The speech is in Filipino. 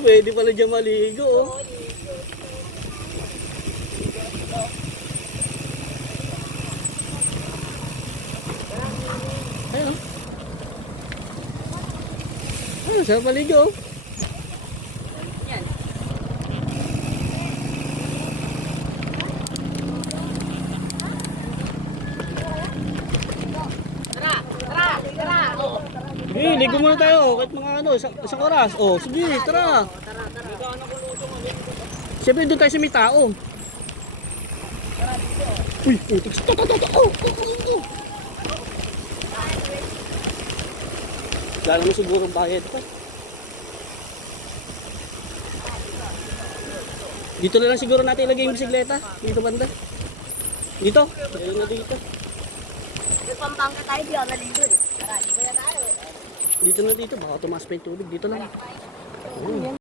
pwede pala dyan maligo. Oh. Ayun. Ayun, sarap maligo. Yan. Tara. Oh. Sige, ligo muna tayo. Kahit mga ano, isang oras. Oh, sige, tara. Tara. Siyempre doon tayo sa may tao. Uy, lalo mo siguro bayad pa. Dito na lang siguro natin ilagay yung bisikleta. Dito banda. Dito. Ayun na dito. May Pampanga tayo, di ako naligo eh. Tara, ligo na tayo. Dito na dito. Baka tumaas pa yung tubig. Dito lang.